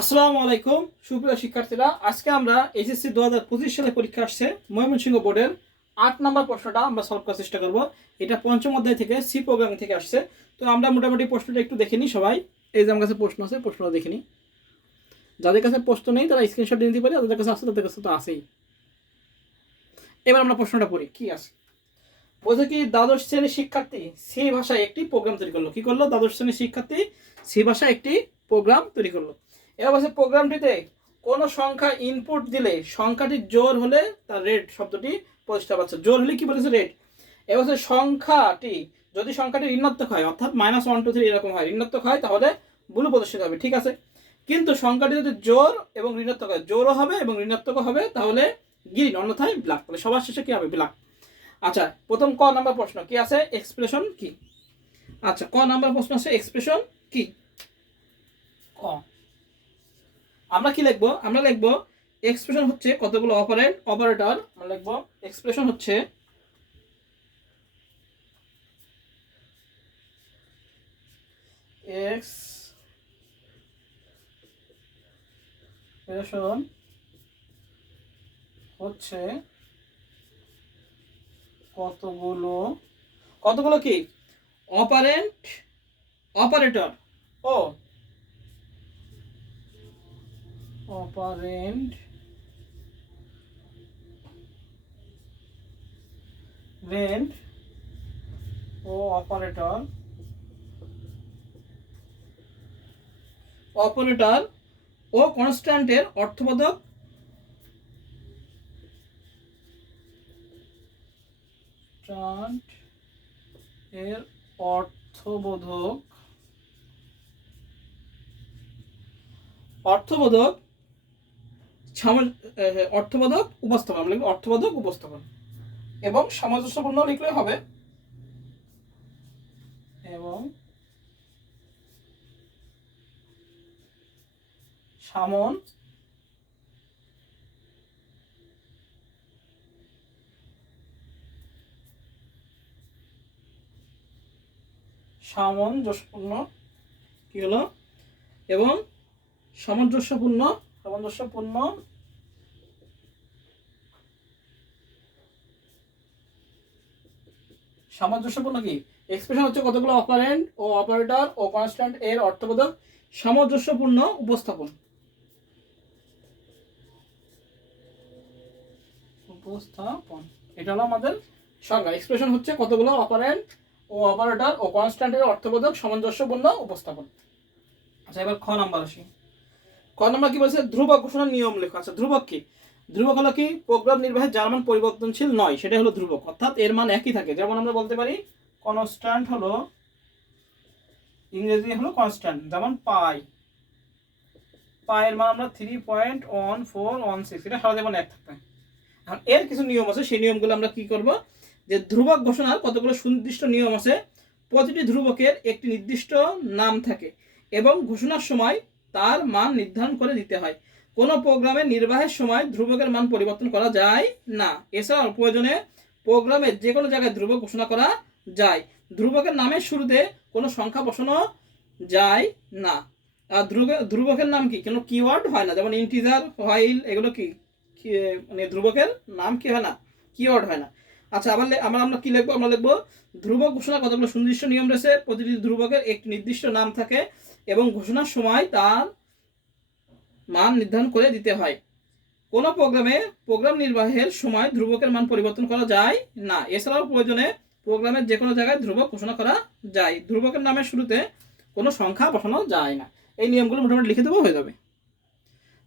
আসসালামু আলাইকুম সুপ্রিয় শিক্ষার্থীরা, আজকে আমরা এইচএসসি 2025 সালে পরীক্ষা আসছে ময়মনসিংহ বোর্ডের 8 নম্বর প্রশ্নটা আমরা সলভ করার চেষ্টা করব। এটা পঞ্চম অধ্যায় থেকে সি প্রোগ্রামিং থেকে আসছে। তো আমরা মোটামুটি প্রশ্নটা একটু দেখে নিই সবাই। এই যে আমার কাছে প্রশ্ন আছে, প্রশ্নটা দেখে নিই। যাদের কাছে প্রশ্ন নেই তারা স্ক্রিনশট নিতে পারে, যাদের কাছে আছে তাদের কাছে তো আছেই। এবার আমরা প্রশ্নটা পড়ি, কি আছে। বলছে কি, দ্বাদশ শ্রেণীর শিক্ষার্থী সি ভাষায় একটি প্রোগ্রাম তৈরি করলো। কি করলো? দ্বাদশ শ্রেণীর শিক্ষার্থী সি ভাষায় একটি প্রোগ্রাম তৈরি করলো। এবার বলছে প্রোগ্রামটিতে কোন সংখ্যা ইনপুট দিলে সংখ্যাটি জোড় হলে তার রেট শব্দটি প্রতিষ্ঠা পাচ্ছে। জোড় হলে কি বলেছে? রেট। এবার বলছে সংখ্যাটি যদি সংখ্যাটি ঋণাত্মক হয়, অর্থাৎ -1 2 3 এরকম হয়, ঋণাত্মক হয় তাহলে ব্লু প্রদর্শিত হবে। ঠিক আছে, কিন্তু সংখ্যাটি যদি জোড় এবং ঋণাত্মক হয়, জোড়ও হবে এবং ঋণাত্মক হবে, তাহলে গ্রিন, অন্যথায় ব্ল্যাক। তাহলে সবার শেষে কি হবে? ব্ল্যাক। আচ্ছা, প্রথম ক নাম্বার প্রশ্ন কি আছে? এক্সপ্রেশন কি? আচ্ছা, ক নাম্বার প্রশ্ন আছে এক্সপ্রেশন কি। ক আমরা কি লিখবো? আমরা লিখবো এক্সপ্রেশন হচ্ছে কতগুলো অপারেন্ট অপারেটর। আমরা লিখবো এক্সপ্রেশন হচ্ছে এক্সপ্রেশন হচ্ছে কতগুলো কতগুলো কি অপারেন্ট অপারেটর ও অপারেন্ট রেন্ট ও অপারেটর অপারেটর ও কনস্ট্যান্টের অর্থবোধক এর অর্থবোধক অর্থবোধক অর্থবোধক উপস্থাপন। আমরা লিখব অর্থবোধক উপস্থাপন এবং সামঞ্জস্যপূর্ণ লিখলে হবে, এবং সামঞ্জস্যপূর্ণ কি হলো? এবং সামঞ্জস্যপূর্ণ সামঞ্জস্যপূর্ণ কি এক্সপ্রেশন হচ্ছে কতগুলো অপারেন্ট ও অপারেটর ও কনস্ট্যান্ট এর অর্থবোধক সামঞ্জস্যপূর্ণ উপস্থাপন। এটা হলো আমাদের সংজ্ঞা। এক্সপ্রেশন হচ্ছে কতগুলো অপারেন্ট ও অপারেটর ও কনস্ট্যান্ট এর অর্থবোধক সামঞ্জস্যপূর্ণ উপস্থাপন। আচ্ছা, এবার খ নাম্বার আসি। ক নাম্বার কি বলছে? ধ্রুবক ঘোষণার নিয়ম লেখা। আচ্ছা, ধ্রুবক কি? ধ্রুবক হলো কি? প্রোগ্রাম নির্বাহের যার মান পরিবর্তনশীল নয়, সেটা হলো ধ্রুবক। অর্থাৎ এর মান একই থাকে। যেমন আমরা বলতে পারি কনস্ট্যান্ট হলো, ইংরেজি হলো কনস্ট্যান্ট, যেমন পাই এর মান আমরা 3.1416, এটা সারা জীবন এক থাকবে। এখন এর কিছু নিয়ম আছে, সেই নিয়মগুলো আমরা কি করব, যে ধ্রুবক ঘোষণার কতগুলো সুনির্দিষ্ট নিয়ম আছে। প্রতিটি ধ্রুবকের একটি নির্দিষ্ট নাম থাকে এবং ঘোষণার সময় তার মান নির্ধারণ করে দিতে হয়। কোনো প্রোগ্রামের নির্বাহের সময় ধ্রুবকের মান পরিবর্তন করা যায় না। এছাড়াও প্রয়োজনে প্রোগ্রামের যে কোনো জায়গায় ধ্রুবক ঘোষণা করা যায়। ধ্রুবকের নামের শুরুতে কোনো সংখ্যা বসানো যায় না। আর ধ্রুবকের নাম কি? কোনো কিওয়ার্ড হয় না, যেমন ইন্টিজার, হোয়াইল, এগুলো কি মানে ধ্রুবকের নাম কি হয় না? কিওয়ার্ড হয় না। আচ্ছা, আবার আমরা কি লিখবো? আমরা লিখবো ধ্রুবক ঘোষণা কতগুলো সুনির্দিষ্ট নিয়ম রয়েছে। প্রতিটি ধ্রুবকের একটি নির্দিষ্ট নাম থাকে এবং ঘোষণার সময় তার মান নির্ধারণ করে দিতে হয়। কোনো প্রোগ্রাম নির্বাহের সময় ধ্রুবকের মান পরিবর্তন করা যায় না। এছাড়াও প্রয়োজনে প্রোগ্রামের যে কোনো জায়গায় ধ্রুবক ঘোষণা করা যায়। ধ্রুবকের নামের শুরুতে কোনো সংখ্যা বসানো যায় না। এই নিয়মগুলো মোটামুটি লিখে দেবো, হয়ে যাবে।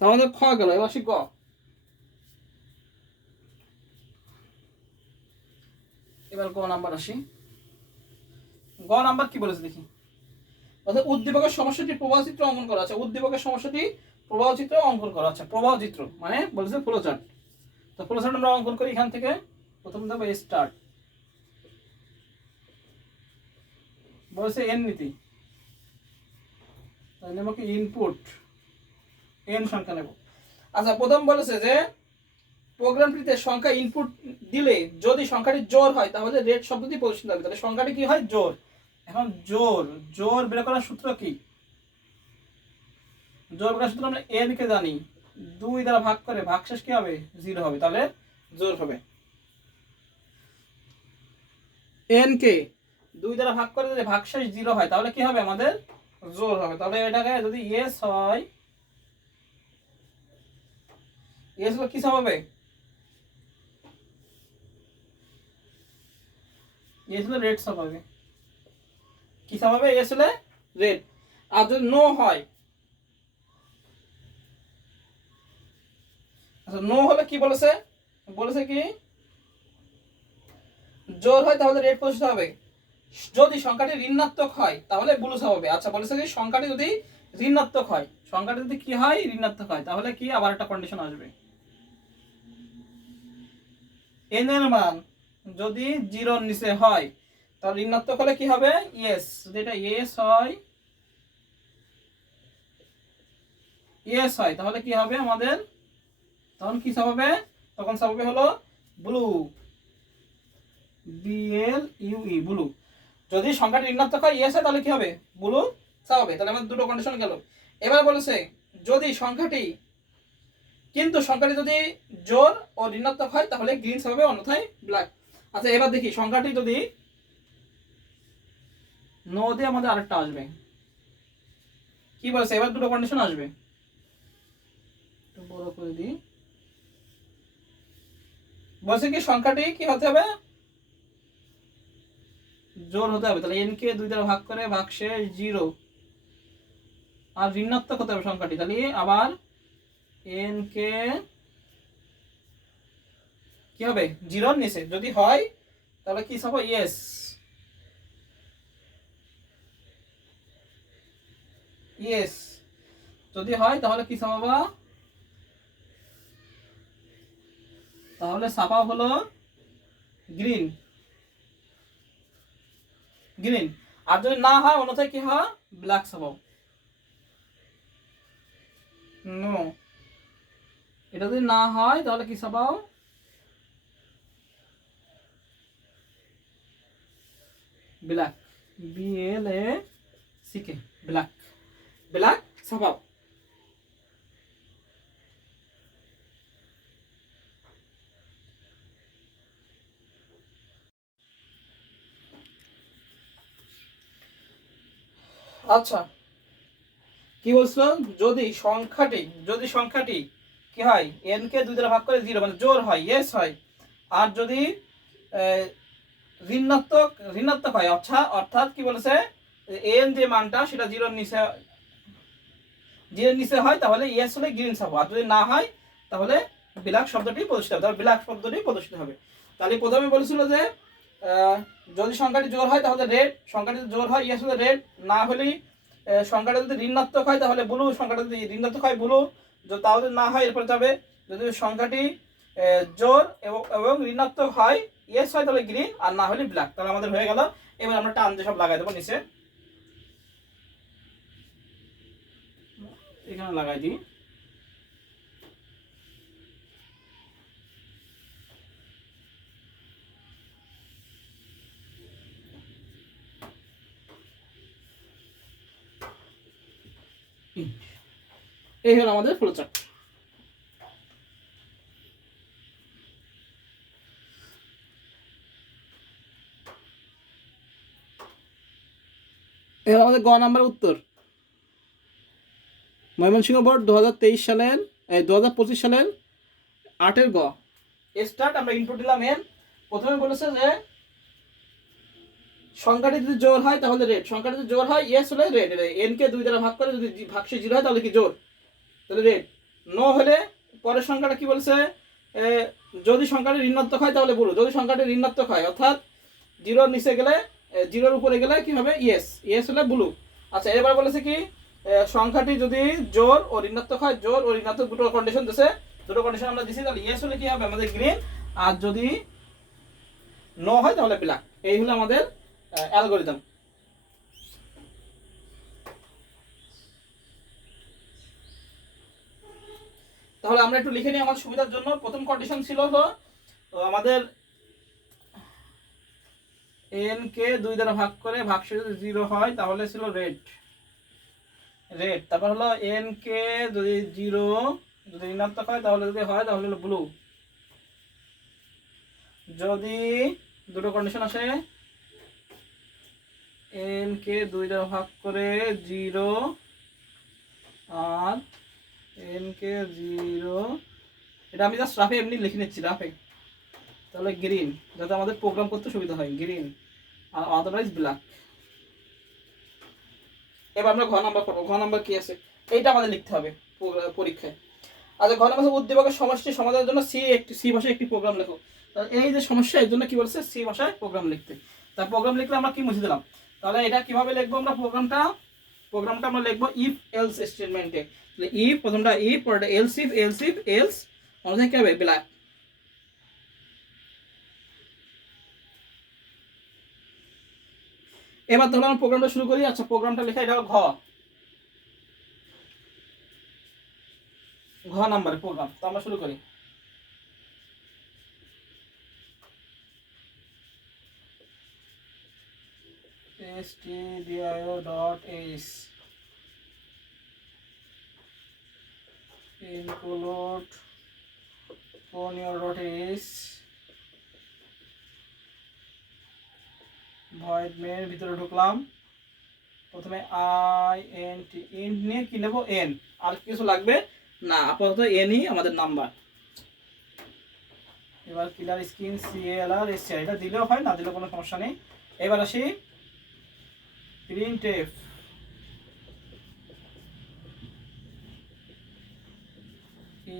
তাহলে খ গেল, এবার আসি গ। এবার গ নাম্বার আসি। গ নাম্বার কি বলেছে দেখি। অর্থাৎ উদ্দীপকের সমস্যাটি প্রবাহ চিত্র অঙ্কন করা আছে। উদ্দীপকের সমস্যাটি প্রবাহ চিত্র অঙ্কন করা আছে। প্রবাহ চিত্র মানে বলেছে ফ্লো চার্ট। তো ফ্লো চার্ট আমরা অঙ্কন করি এখান থেকে। প্রথম ধাপ স্টার্ট, বলেছে এন নীতি, তাই নেব কি ইনপুট, এন সংখ্যা নেব। আচ্ছা, প্রথম বলেছে যে প্রোগ্রামটিতে সংখ্যা ইনপুট দিলে যদি সংখ্যাটি জোড় হয় তাহলে রেট শব্দটি প্রদর্শিত হবে। তাহলে সংখ্যাটি কি হয়? জোড়। এখন জোড় বের করার সূত্র কি? জোর করার সূত্র আমরা এন কে জানি, 2 দ্বারা ভাগ করে ভাগশেষ কি হবে 0 হবে, তাহলে জোর হবে। এন কে 2 দ্বারা ভাগ করে যদি ভাগশেষ 0 হয় তাহলে কি হবে আমাদের জোর হবে। তাহলে এটাকে যদি এস হয়, এস হলো কি হবে, এস হলো রেড সব হবে, কি সব হবে, এস হলে রেড। আর যদি নো হয়, আচ্ছা নো হলে কি বলেছে, বলেছে কি জোর হয় তাহলে রেড প্রদর্শিত হবে, যদি সংখ্যাটি ঋণাত্মক হয় তাহলে ব্লু ছাপ হবে। আচ্ছা বলেছে কি সংখ্যাটি যদি ঋণাত্মক হয়, সংখ্যাটি যদি কি হয় ঋণাত্মক হয় তাহলে কি আবার একটা কন্ডিশন আসবে, এন এর মান যদি 0 এর নিচে হয় তাহলে ঋণাত্মক হলে কি হবে ইয়েস, যদি এটা ইয়েস হয়, ইয়েস হয় তাহলে কি হবে আমাদের, তখন কি ছাপ হবে, তখন ছাপ হবে হলো ব্লু, বিএল ইউই ব্লু। যদি সংখ্যাটি ঋণাত্মক হয় ইয়েস হয় তাহলে কি হবে ব্লু ছাপ হবে। তাহলে আমাদের দুটো কন্ডিশন গেল। এবার বলেছে যদি সংখ্যাটি, কিন্তু সংখ্যাটি যদি জোর ও ঋণাত্মক হয় তাহলে গ্রিন ছাপ হবে, অন্যথায় ব্ল্যাক। আচ্ছা এবার দেখি সংখ্যাটি যদি নো দিয়ে আমাদের আরেকটা আসবে, কি বলেছে এবার দুটো কন্ডিশন আসবে, একটু বড় করে দিই, বলছে কি সংখ্যাটি কি হতে হবে জোর হতে হবে, তাহলে এন কে 2 দ্বারা ভাগ করে ভাগশেষ 0, আর ঋণাত্মক হতে হবে সংখ্যাটি, তাহলে আবার এন কে কি হবে 0 এর নিচে, যদি হয় তাহলে কি ছাপো ইয়েস, ইয়েস যদি হয় তাহলে কি ছাপাবা, তাহলে ছাপা হলো গ্রিন, গ্রিন। আর যদি না হয় অন্যথায় কি হয় ব্ল্যাক ছাপাও, নো। এটা যদি না হয় তাহলে কি ছাপাও ব্ল্যাক, বিএল এ সিকে ব্ল্যাক, ব্ল্যাক ছাপাও। আচ্ছা কি বলছো, যদি সংখ্যাটি কি হয় এন কে 2 দ্বারা ভাগ করে 0 মানে জোর হয় ইয়েস হয়, আর যদি ঋণাত্মক ঋণাত্মক হয়, অর্থাৎ কি বলেছে এন যে মানটা সেটা 0 এর নিচে, 0 এর নিচে হয় তাহলে ইয়েস হলে গ্রিন ছাপ, আর যদি না হয় তাহলে ব্ল্যাক শব্দটি প্রদর্শিত হবে, তাহলে ব্ল্যাক শব্দটি প্রদর্শিত হবে। তাহলে প্রথমে বলেছিল যে যদি সংখ্যাটি জোর হয় তাহলে রেড, সংখ্যাটি যদি জোর হয় ইয়েস হলে রেড, না হলেই সংখ্যাটা যদি ঋণাত্মক হয় তাহলে ব্লু, সংখ্যাটা যদি ঋণাত্মক হয় ব্লু, তাও যদি না হয় এরপরে যাবে, যদি সংখ্যাটি জোর এবং ঋণাত্মক হয় ইয়েস হয় তাহলে গ্রিন, আর না হলে ব্ল্যাক। তাহলে আমাদের হয়ে গেল। এবার আমরা টান দিয়ে সব লাগাই দেবো নিচে, এখানে লাগাই দিই, এই হলো আমাদের ফ্লোচার্ট। এবার আমাদের গ নাম্বার উত্তর, ময়মনসিংহ বোর্ড 2023 সালের 2025 সালের 8-এর গ স্টার্ট। আমরা ইনপুট দিলাম এন, প্রথমে বলেছে যে সংখ্যাটি যদি জোর হয় তাহলে রেড, সংখ্যাটি যদি জোর হয় ইয়েস হলে রেড, এন কে 2 দ্বারা ভাগ করে যদি ভাগশেষ 0 হয় তাহলে কি জোর, তাহলে রেড। নো হলে পরের সংখ্যাটা কি বলছে, যদি সংখ্যাটি ঋণাত্মক হয় তাহলে ব্লু, যদি সংখ্যাটি ঋণাত্মক হয় অর্থাৎ 0 নিচে গেলে 0 উপরে গেলে কি হবে ইয়েস, ইয়েস হলে ব্লু। আচ্ছা এবার বলেছে কি সংখ্যাটি যদি জোর ও ঋণাত্মক হয়, জোর ও ঋণাত্মক দুটো কন্ডিশন দিয়েছে, দুটো কন্ডিশন আমরা দিছি, তাহলে ইয়েস হলে কি হবে আমাদের গ্রিন, আর যদি নো হয় তাহলে ব্ল্যাক। এই হলো আমাদের অ্যালগরিদম। তাহলে আমরা একটু লিখে নিই আমার সুবিধার জন্য। প্রথম কন্ডিশন ছিল হলো তো আমাদের এন কে 2 দ্বারা ভাগ করে ভাগশেষ যদি 0 হয় তাহলে ছিল রেড, রেড। তারপর হলো এন কে যদি 0 যদি ঋণাত্মক হয় তাহলে যদি হয় তাহলে হলো ব্লু। যদি দুটো কন্ডিশন আসে এন কে 2 দ্বারা ভাগ করে 0 আর এন কে 0, এটা আমি জাস্ট রাফে এমনি লিখে নিচ্ছি রাফে, তাহলে গ্রিন, যাতে আমাদের প্রোগ্রাম করতে সুবিধা হয়, গ্রিন আর আদারওয়াইজ ব্ল্যাক। এবার আমরা ঘ নাম্বার করবো। ঘ নাম্বার কি আছে এইটা আমাদের লিখতে হবে পরীক্ষায়। আচ্ছা, ঘ নাম্বার উদ্দীপকের সমষ্টি সমাধানের জন্য সি ভাষায় একটি প্রোগ্রাম লেখো। তাহলে এই যে সমস্যা, এর জন্য কি বলছে সি ভাষায় প্রোগ্রাম লিখতে। তা প্রোগ্রাম লিখলে আমরা কি মুছে দিলাম, তাহলে এটা কিভাবে লিখবো আমরা প্রোগ্রামটা আমরা লিখবো ইফ এলস স্টেটমেন্টে। তাহলে ইফ, প্রথমটা ইফ, পরেরটা এলস ইফ, এলস আমাদের কি হবে ব্ল্যাক। এবার তাহলে আমরা প্রোগ্রামটা শুরু করি। আচ্ছা, প্রোগ্রামটা লেখা এটা ঘ নাম্বারের প্রোগ্রাম। তো আমরা শুরু করি। stdio.h include ponyo.h void main ভিতরে ঢুকলাম। প্রথমে int ইন্ট নিয়ে কি নেব n, আর কিছু লাগবে না, আপাতত nই আমাদের নাম্বার। এবার ক্লিয়ার স্ক্রিন clr str এটা দিলেও হয়, না দিলেও কোনো সমস্যা নেই। এবার আসি printf,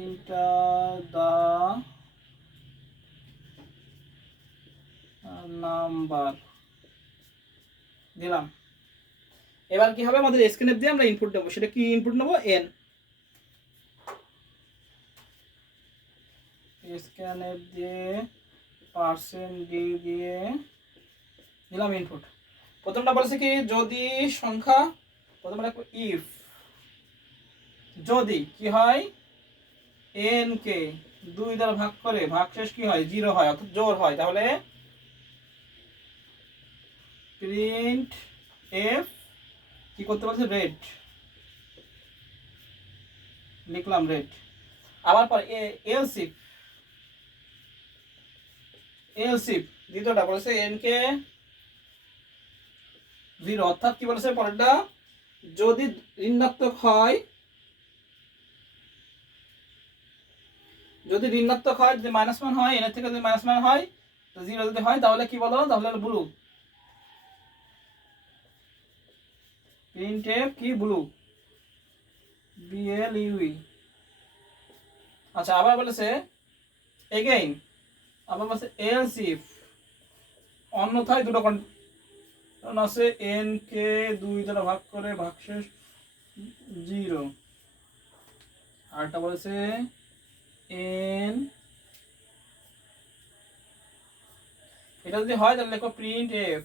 enter the number দিলাম। এবার কি হবে, আমাদের স্ক্যানএফ দিয়ে আমরা ইনপুট নেব। সেটা কি ইনপুট নেব, n। স্ক্যানএফ দিয়ে %d দিয়ে দিলাম ইনপুট। প্রথমটা বলেছে কি যদি সংখ্যা, প্রথমে লিখব ইফ যদি কি হয় n কে 2 দ্বারা ভাগ করে ভাগশেষ কি হয় 0 হয়, অর্থাৎ জোড় হয়, তাহলে প্রিন্ট এফ কি করতে বলছে রেড, লিখলাম রেড। আবার পর এলস ইফ দ্বিতীয়টা বলেছে n কে 0, অর্থাৎ কি বলেছে পরেরটা যদি ঋণাত্মক হয়, যদি ঋণাত্মক হয়, যদি -1 হয়, n এর থেকে যদি -1 হয়, তো 0 যদি হয় তাহলে কি বলো, তাহলে হলো ব্লু। প্রিন্টএফ কি ব্লু, BLUE। আচ্ছা, আবার বলেছে এগেইন, আবার বলেছে এলস ইফ, অন্যথায় দুটো কন্ডিশন আছে n কে 2 দ্বারা ভাগ করে ভাগশেষ 0, আরটা বলেছে n, এটা যদি হয় তাহলে লেখো প্রিন্টএফ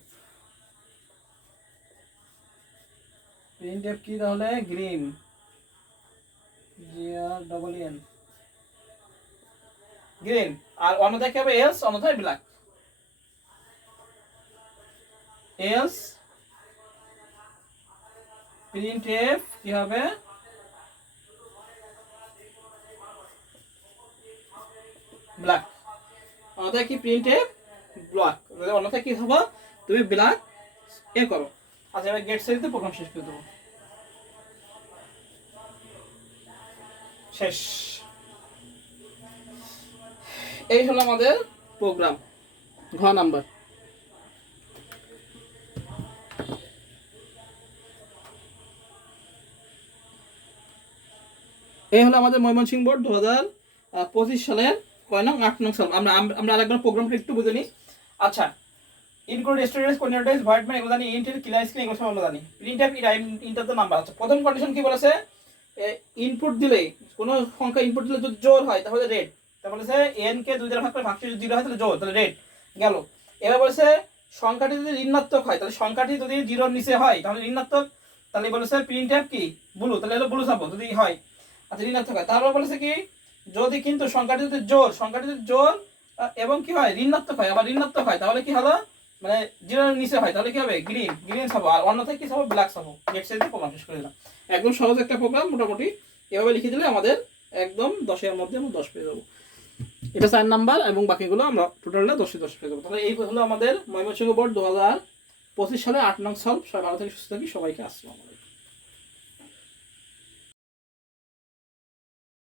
কি তাহলে গ্রিন, GREEN গ্রিন। আর অন্যথায় কি হবে এলস, অন্যথায় ব্ল্যাক। এলস প্রিন্টএফ কি হবে ব্ল্যাক, অন্যথায় কি প্রিন্টএফ ব্ল্যাক, অন্যথায় কি হবে তুমি ব্ল্যাক এ করো। আচ্ছা, এবার গেট সেলতে প্রোগ্রাম শেষ করে দেবো, শেষ। এই হলো আমাদের প্রোগ্রাম ঘ নাম্বার। এই হলো আমাদের ময়মনসিংহ বোর্ড 2025 সালের কয় নং 8 নং সাল। আমরা আরেকবার প্রোগ্রামটা একটু বুঝে নিই। আচ্ছা, include students coordinators void main এগুলো জানি, ইন্ট ক্লিয়ার স্ক্রিন এগুলো সব আমরা জানি। Printf enter the number. আচ্ছা, প্রথম কন্ডিশন কি বলেছে, ইনপুট দিলে কোনো সংখ্যা ইনপুট দিলে যদি জোড় হয় তাহলে রেড। তারপর বলেছে n কে 2 দ্বারা ভাগ করে ভাগশেষ 0 হয় তাহলে জোড়, তাহলে রেড গেল। এবার বলেছে সংখ্যাটি যদি ঋণাত্মক হয়, তাহলে সংখ্যাটি যদি 0 এর নিচে হয় তাহলে ঋণাত্মক, তাহলে বলেছে প্রিন্টএফ কি ব্লু, তাহলে হলো ব্লু ছাপো যদি হয়। আচ্ছা, ঋণাত্মক হয়। তারপর বলেছে কি যদি কিন্তু সংখ্যাটি যদি জোড় এবং কি হয় ঋণাত্মক হয়, আবার ঋণাত্মক হয় তাহলে কি হলো মানে জিরোর নিচে হয় তাহলে কি হবে গ্রিন ছাপো, আর অন্যথায় কি ছাপো ব্ল্যাক ছাপো। নেক্সট সাইজে প্রোগ্রাম শেষ করে দিলাম। একদম সহজ একটা প্রোগ্রাম, মোটামুটি এভাবে লিখে দিলে আমাদের একদম 10-এর মধ্যে আমরা 10 পেয়ে যাবো। এটা 4 নাম্বার এবং বাকিগুলো আমরা টোটালটা 10-10 পেয়ে যাবো। তাহলে এই হলো আমাদের ময়মনসিংহ বোর্ড 2025 সালে 8 নং সলভ। সবাই ভালো থেকে সুস্থ থাকি, সবাইকে আসসালামু আলাইকুম।